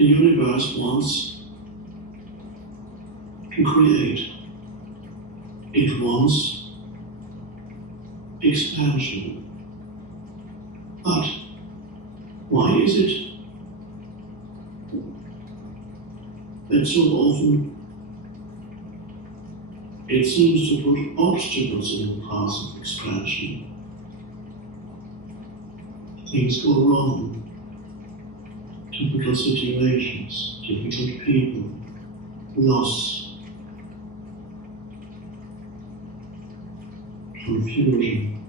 The universe wants to create. It wants expansion. But why is it that so often it seems to put obstacles in the path of expansion? Things go wrong. Typical situations, difficult people, loss, confusion.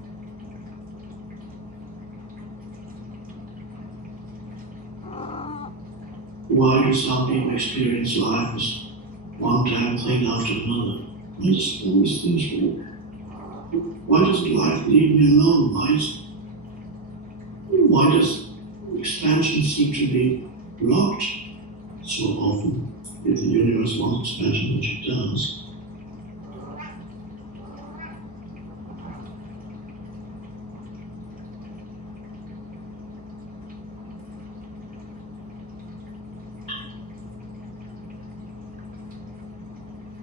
Why do some people experience life as one damn thing after another? Why does all these things work? Why doesn't life leave me alone? Why does expansion seem to be blocked so often if the universe wants expansion, which it does?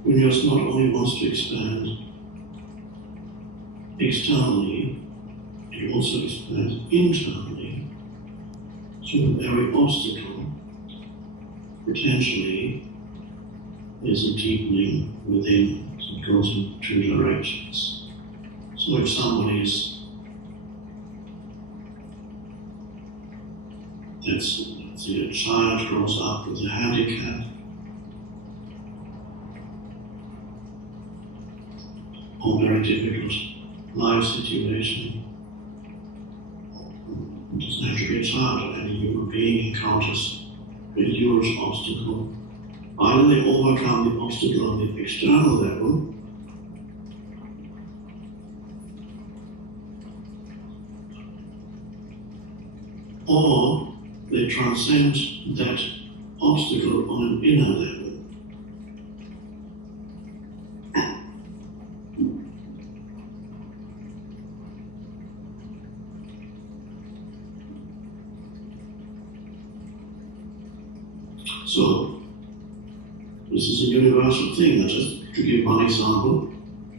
The universe not only wants to expand externally, it also expands internally. So the very obstacle, potentially, is a deepening within, so it goes in two directions. So if somebody is, let's say a child grows up with a handicap, or very difficult life situation, it doesn't have to be a child, or any human being encounters a huge obstacle. Either they overcome the obstacle on the external level, or they transcend that obstacle on an inner level. So, this is a universal thing. Just to give one example,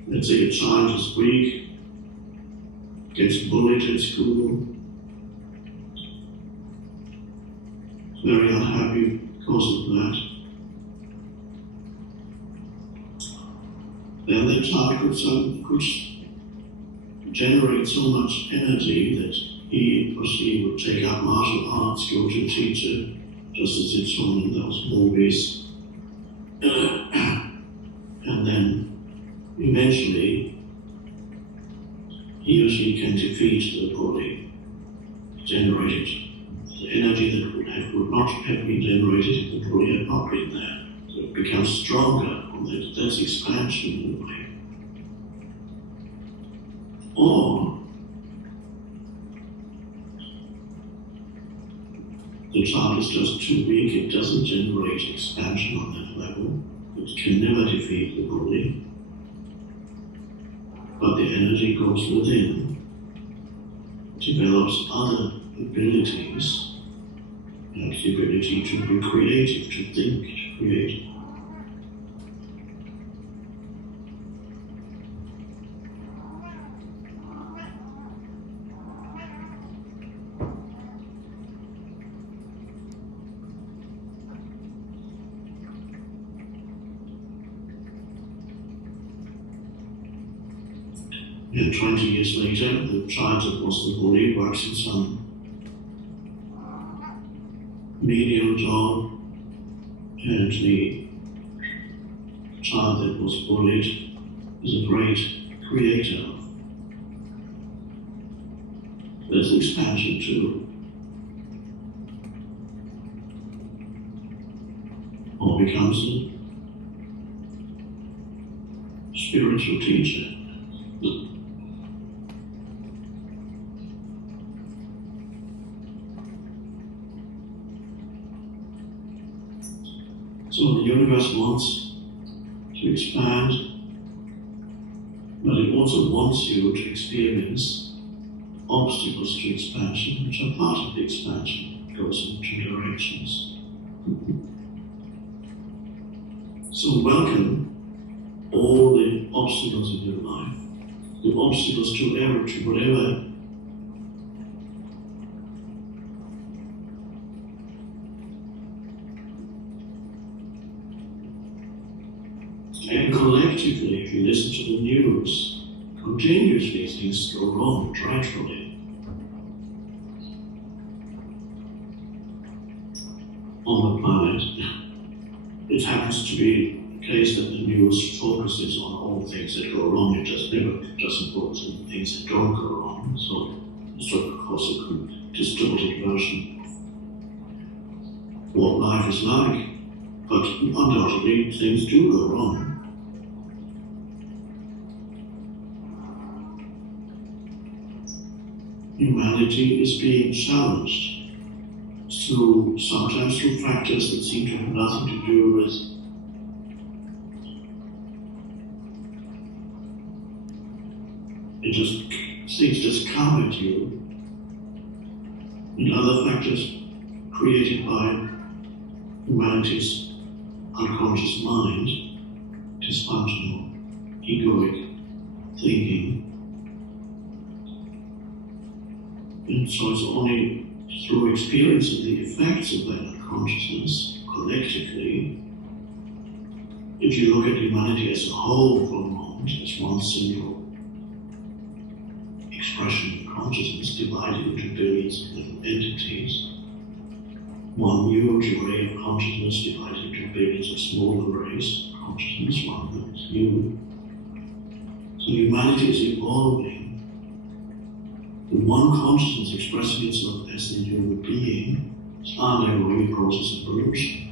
let's say a child is weak, gets bullied at school, is very unhappy because of that. Then the child could generate so much energy that he or she would take up martial arts, go to a teacher, just as it's shown in those movies. And then eventually he or she can defeat the bully, generated the energy that would not have been generated if the bully had not been there. So it becomes stronger, and that's expansion in a way. Or the child is just too weak, it doesn't generate expansion on that level. It can never defeat the bully. But the energy goes within, develops other abilities, like the ability to be creative, to think, to create. And 20 years later, the child that was the bully works in some menial job, and the child that was bullied is a great creator. There's expansion too. Or becomes a spiritual teacher. So the universe wants to expand, but it also wants you to experience obstacles to expansion, which are part of the expansion. It goes in two directions. So welcome all the obstacles in your life, the obstacles to whatever and collectively, if you listen to the news, continuously things go wrong dreadfully. On the planet, it happens to be the case that the news focuses on all things that go wrong. It doesn't focus on the things that don't go wrong. So it's sort of a distorted version of what life is like. But undoubtedly, things do go wrong. Humanity is being challenged sometimes through factors that seem to have nothing to do with things just come at you, and other factors created by humanity's unconscious mind, dysfunctional, egoic thinking. And so it's only through experiencing the effects of that unconsciousness collectively, if you look at humanity as a whole for a moment, as one single expression of consciousness divided into billions of little entities, one huge array of consciousness divided into billions of small arrays of consciousness, one that is you. So humanity is evolving. The one consciousness expressing itself as the human being is undergoing a process of evolution.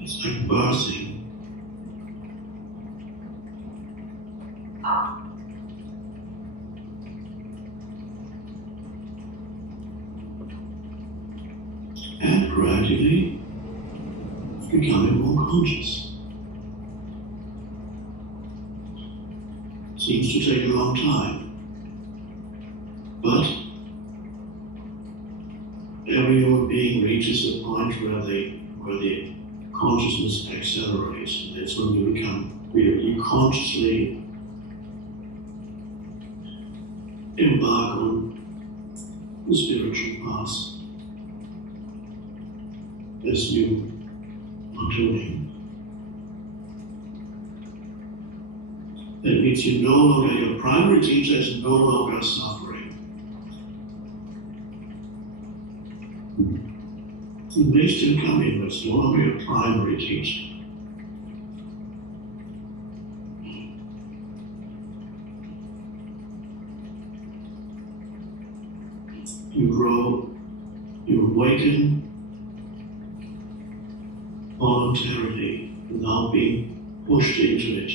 It's like birthing. And gradually becoming more conscious. Seems to take a long time, but every human being reaches a point where the consciousness accelerates, and that's when you consciously embark on the spiritual path. As you are doing. That means you no longer, your primary teacher is no longer suffering. You may still come in, but it's no longer your primary teacher. You grow, you awaken voluntarily, without being pushed into it,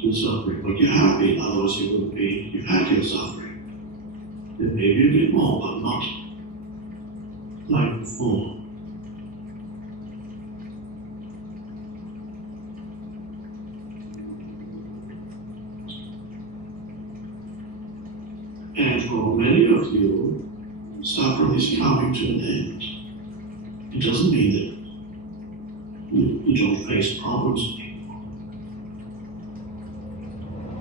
through suffering. But you have been, otherwise you wouldn't be. You've had your suffering. There may be a bit more, but not like before. And for many of you, suffering is coming to an end. It doesn't mean that you don't face problems anymore,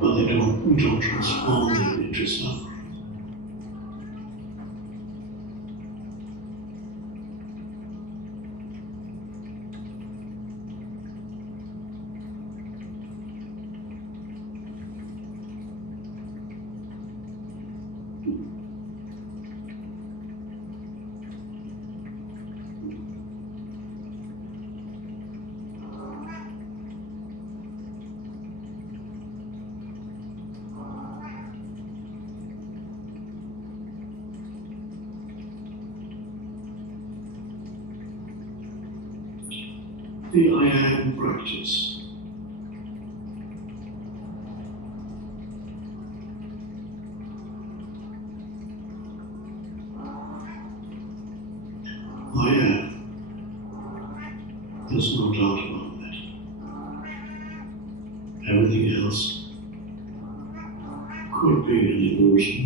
but you don't transform them into suffering. The I am practice. I am. There's no doubt about that. be an illusion.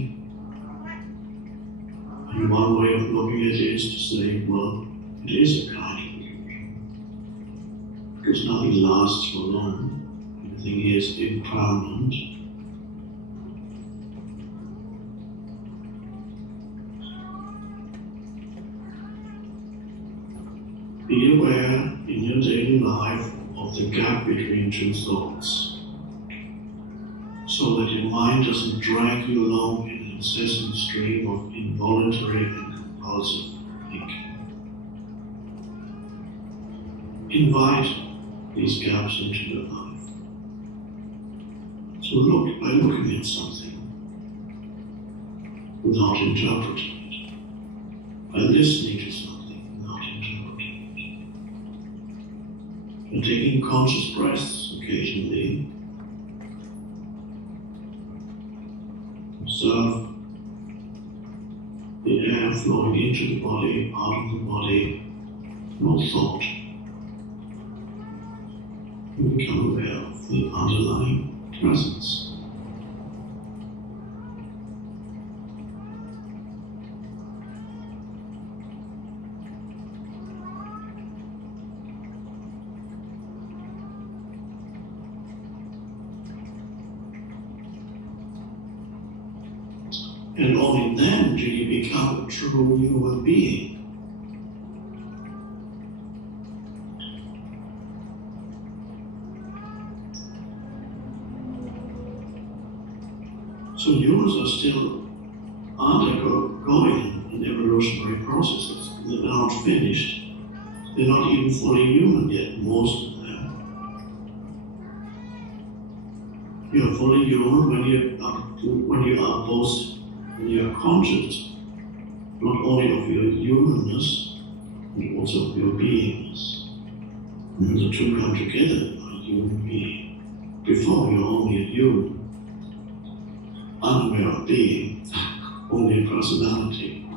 And one way of looking at it is to say, well, it is a kind of illusion. Because nothing lasts for long. Everything is impermanent. Be aware in your daily life of the gap between two thoughts, so that your mind doesn't drag you along in an incessant stream of involuntary and compulsive thinking. Invite these gaps into your life. So look by looking at something without interpreting it, by listening to something without interpreting it, by taking conscious breaths occasionally. Observe the air flowing into the body, out of the body, no thought. You become aware of the underlying presence. And only then do you become a true human being. So humans are still undergoing an evolutionary process. They're not finished. They're not even fully human yet, most of them. You're fully human when you are conscious, not only of your humanness, but also of your beingness. And the two come together, a human being. Before you're only a human, unaware of being, only a personality.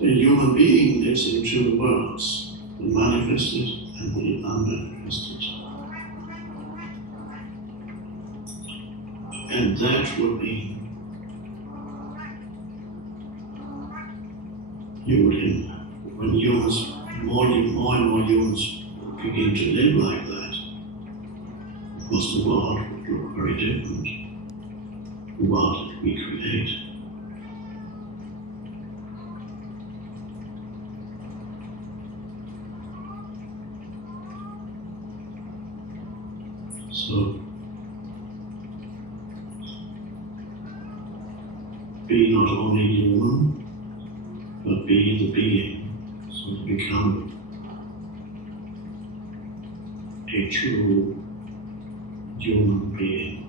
A human being lives in two worlds, the manifested and the unmanifested. And that would mean when humans, more and more humans begin to live like that, of course the world would look very different, the world that we create. So, be not only human, but be the being, so to become a true human being.